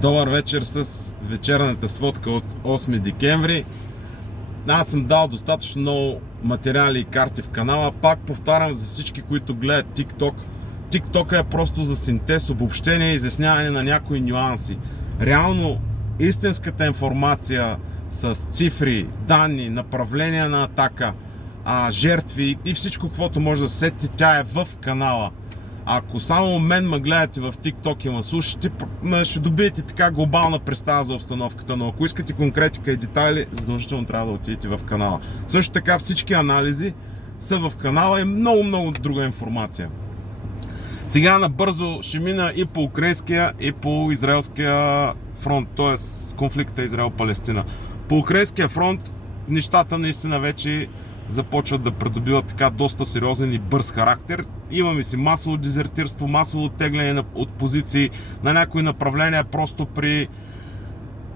Добър вечер с вечерната сводка от 8 декември. Аз съм дал достатъчно много материали и карти в канала. Пак повтарям за всички, които гледат TikTok. TikTok е просто за синтез, обобщение и изясняване на някои нюанси. Реално истинската информация с цифри, данни, направления на атака, жертви и всичко, каквото може да се сети, тя е в канала. Ако само мен ме гледате в TikTok и ме слушате, ще добиете така глобална представа за обстановката, но ако искате конкретика и детайли, задължително трябва да отидете в канала. Също така всички анализи са в канала и много друга информация. Сега набързо ще мина и по украинския, и по израелския фронт, т.е. конфликта Израел-Палестина. По украинския фронт нещата наистина вече започват да придобиват така доста сериозен и бърз характер. Имаме си масово дезертирство, масово оттегляне от позиции на някои направления, просто при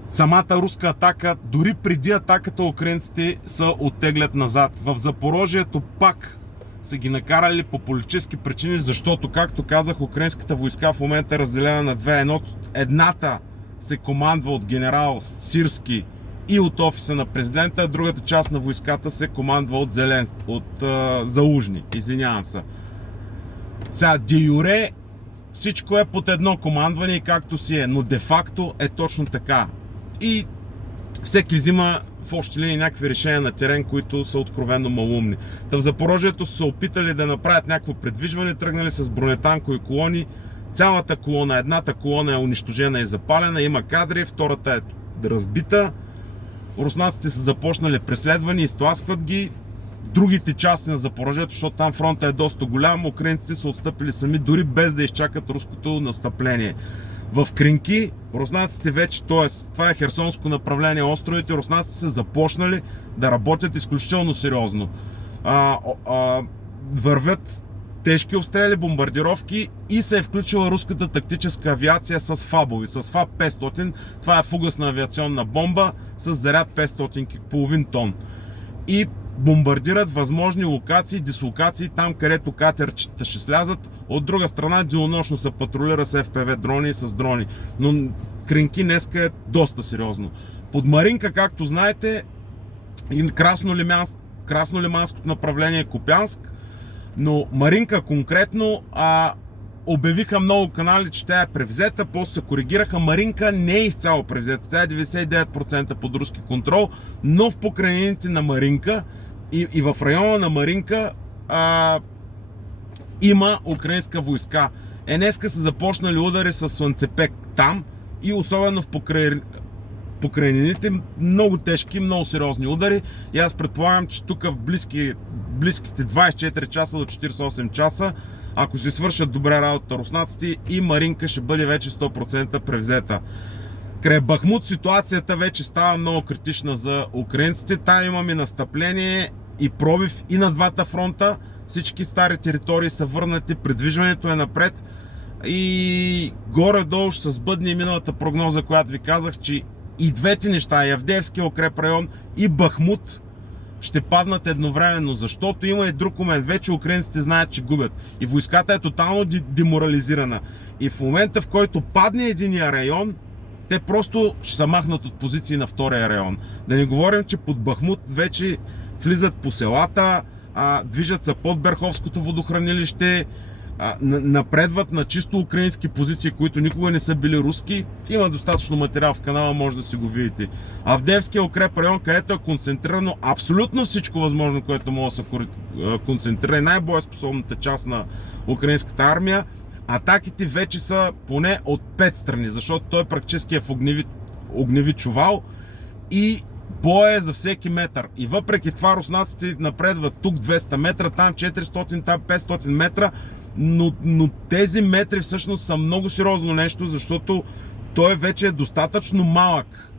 самата руска атака, дори преди атаката украинците се оттеглят назад. В Запорожието пак са ги накарали по политически причини, защото, както казах, украинската войска в момента е разделена на две. Едната се командва от генерал Сирски и от офиса на президента, а другата част на войската се командва от Залужни. Извинявам се. Сега, де юре всичко е под едно командване и както си е, но де-факто е точно така. И всеки взима в общи линии някакви решения на терен, които са откровенно малумни. В Запорожието са се опитали да направят някакво предвижване, тръгнали с бронетанкови колони. Цялата колона, едната колона е унищожена и запалена, има кадри, втората е разбита. Руснаците са започнали преследване, изтласкват ги. Другите части на Запорожието, защото там фронта е доста голям, украинците са отстъпили сами, дори без да изчакат руското настъпление. В Кринки руснаците вече, т.е. това е херсонско направление, островите, руснаците са започнали да работят изключително сериозно. Вървят тежки обстрели, бомбардировки и се е включила руската тактическа авиация с ФАБове, с ФАБ-500. Това е фугасна авиационна бомба с заряд 500 половин тон. И бомбардират възможни локации, дислокации, там където катерчета ще слязат. От друга страна, денонощно се патрулира с ФПВ дрони и с дрони. Но Кринки днеска е доста сериозно. Под Маринка, както знаете, и Краснолиманското направление е Купянск, но Маринка конкретно обявиха много канали, че тя е превзета, после се коригираха. Маринка не е изцяло превзета, тя е 99% под руски контрол, но в покрайнините на Маринка и в района на Маринка има украинска войска. Днеска са започнали удари с слънцепек там и особено в покрайнините много тежки, много сериозни удари. И аз предполагам, че тук в близките 24 часа до 48 часа, ако се свършат добре работа руснаците, и Маринка ще бъде вече 100% превзета. Край Бахмут ситуацията вече става много критична за украинците. Там имаме настъпление и пробив и на двата фронта. Всички стари територии са върнати, придвижването е напред и горе-долу ще се сбъдне миналата прогноза, която ви казах, че и двете неща, и Авдеевския укреп район и Бахмут, ще паднат едновременно, защото има и друг момент. Вече украинците знаят, че губят. И войската е тотално деморализирана. И в момента, в който падне единия район, те просто ще се махнат от позиции на втория район. Да не говорим, че под Бахмут вече влизат по селата, движат се под Берховското водохранилище, напредват на чисто украински позиции, които никога не са били руски. Има достатъчно материал в канала, може да си го видите. Авдеевския укреп район, където е концентрирано абсолютно всичко възможно, което може да се концентрира, най-боеспособната част на украинската армия. Атаките вече са поне от 5 страни, защото той практически е в огневи чувал и боя е за всеки метър. И въпреки това руснаците напредват тук 200 метра, там 400, там 500 метра, но тези метри всъщност са много сериозно нещо, защото той вече е достатъчно малък.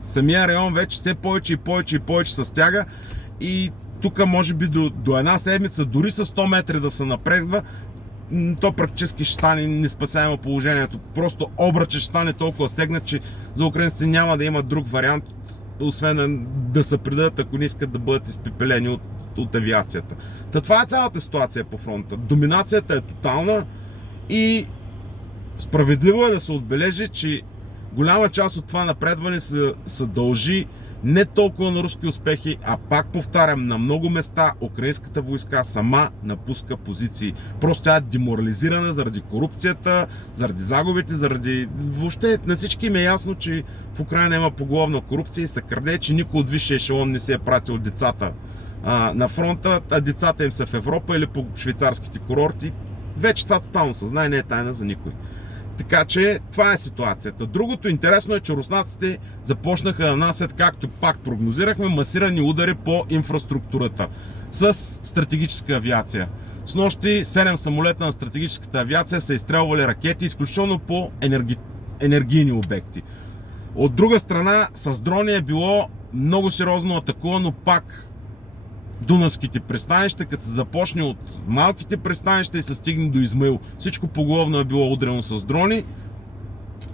Самия район вече все повече и повече се стяга и тук може би до една седмица, дори с 100 метри да се напредва, то практически ще стане неспасяемо положението. Просто обръчът ще стане толкова стегнат, че за украинците няма да има друг вариант, освен да се предадат, ако не искат да бъдат изпепелени от авиацията. Това е цялата ситуация по фронта. Доминацията е тотална и Справедливо е да се отбележи, че голяма част от това напредване се дължи не толкова на руски успехи, а пак повтарям, на много места украинската войска сама напуска позиции. Просто тя е деморализирана заради корупцията, заради загубите, заради... Въобще на всички им е ясно, че в Украина има поголовна корупция и се краде, че никой от висшия ешелон не се е пратил децата на фронта, а децата им са в Европа или по швейцарските курорти. Вече това тотално съзнание не е тайна за никой. Така че това е ситуацията. Другото интересно е, че руснаците започнаха да нанасят, както пак прогнозирахме, масирани удари по инфраструктурата с стратегическа авиация. Снощи 7 самолета на стратегическата авиация са изстрелвали ракети, изключително по енергийни обекти. От друга страна, с дрони е било много сериозно атакувано пак дунавските пристанища, като се започне от малките пристанища и се стигне до Измаил. Всичко поголовно е било ударено с дрони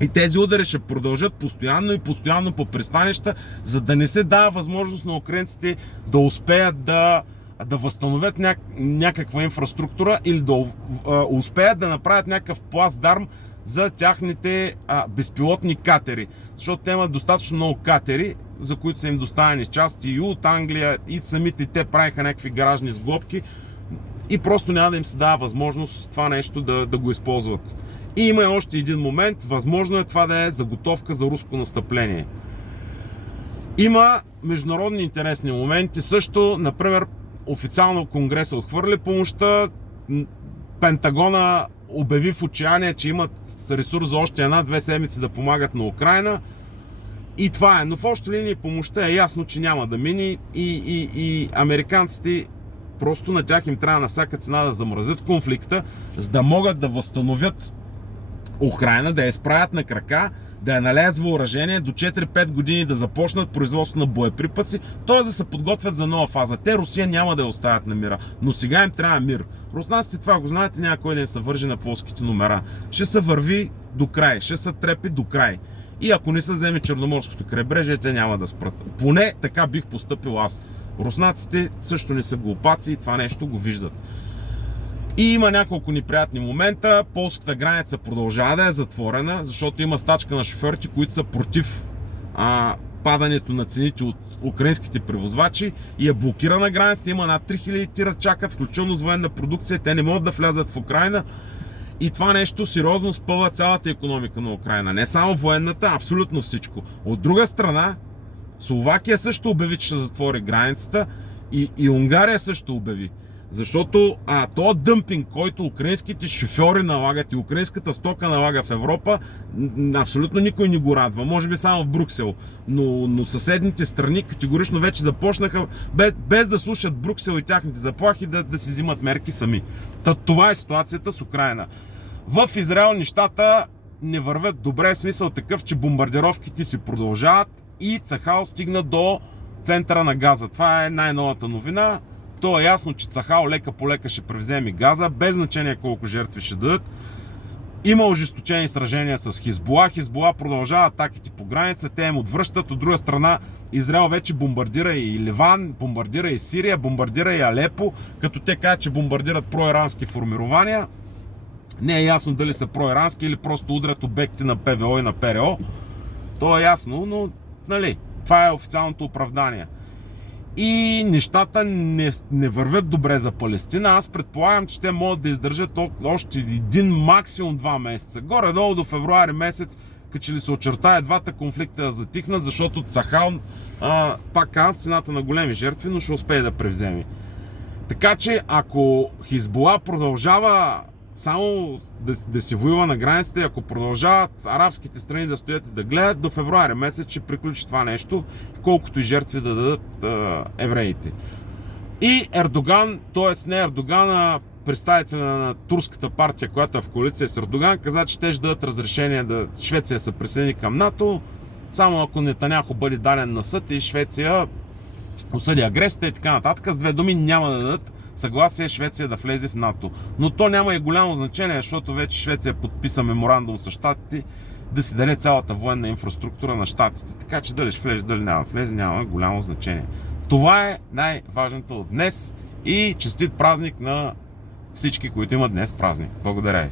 и тези удари ще продължат постоянно и постоянно по пристанища, за да не се дава възможност на украинците да успеят да възстановят някаква инфраструктура или да успеят да направят някакъв плацдарм за тяхните безпилотни катери. Защото те имат достатъчно много катери, за които са им доставени части и от Англия, и самите те правиха някакви гаражни сглобки и просто няма да им се дава възможност това нещо да го използват. И има още един момент, възможно е това да е заготовка за руско настъпление. Има международни интересни моменти също, например официално Конгреса отхвърли помощта, Пентагона обяви в отчаяние, че имат ресурс за още 1-2 седмици да помагат на Украина. И това е. Но в общи линии помощта е ясно, че няма да мини и американците просто на тях им трябва на всяка цена да замразят конфликта, за да могат да възстановят Украина, да я изправят на крака, да я налеят с въоръжение, до 4-5 години да започнат производство на боеприпаси, т.е. да се подготвят за нова фаза. Те Русия няма да я оставят на мира, но сега им трябва мир. Руснаците това го знаете, няма кой да им се вържи на плоските номера. Ще се върви до край, ще се трепи до край. И ако не се вземе Черноморското крайбрежие, те няма да спрат. Поне така бих постъпил аз. Руснаците също не са глупаци и това нещо го виждат. И има няколко неприятни момента. Полската граница продължава да е затворена, защото има стачка на шофьорите, които са против падането на цените от украинските превозвачи и е блокирана границата. Има над 3000 тира чакат, включително с военна продукция. Те не могат да влязат в Украина. И това нещо сериозно спъва цялата икономика на Украина. Не само военната, абсолютно всичко. От друга страна, Словакия също обяви, че ще затвори границата и Унгария също обяви. Защото този дъмпинг, който украинските шофьори налагат и украинската стока налага в Европа, абсолютно никой не го радва. Може би само в Брюксел. Но съседните страни категорично вече започнаха, без да слушат Брюксел и тяхните заплахи, да си взимат мерки сами. Това е ситуацията с Украина. В Израел нещата не вървят добре, в смисъл такъв, че бомбардировките си продължават и Цахал стигна до центъра на Газа. Това е най-новата новина. То е ясно, че Цахал лека по лека ще превземе Газа, без значение колко жертви ще дадат. Има ожесточени сражения с Хизбула. Хизбула продължава атаките по граница, те им отвръщат. От друга страна, Израел вече бомбардира и Ливан, бомбардира и Сирия, бомбардира и Алепо, като те кажат, че бомбардират проирански формирования. Не е ясно дали са проирански или просто удрят обекти на ПВО и на ПРО. То е ясно, но нали, това е официалното оправдание. И нещата не вървят добре за Палестина. Аз предполагам, че те могат да издържат още един, максимум 2 месеца. Горе-долу до февруари месец, като че ли се очертае двата конфликта да затихнат, защото Цахал, пак казвам, цената на големи жертви, но ще успее да превземе. Така че, ако Хизбула продължава само да се воюва на границите, ако продължават арабските страни да стоят и да гледат, до февруари месец ще приключи това нещо, колкото и жертви да дадат евреите. И Ердоган, т.е. не Ердоган, а представителя на турската партия, която е в коалиция с Ердоган, каза, че те ще дадат разрешение да Швеция се присъедини към НАТО, само ако Нетаняху бъде даден на съд и Швеция осъди агресията и така нататък. С две думи няма да дадат съгласие Швеция да влезе в НАТО. Но то няма и голямо значение, защото вече Швеция подписа меморандум с щатите да си даде цялата военна инфраструктура на щатите. Така че дали ще влезе, дали няма влезе, няма голямо значение. Това е най-важното от днес и честит празник на всички, които имат днес празник. Благодаря ви.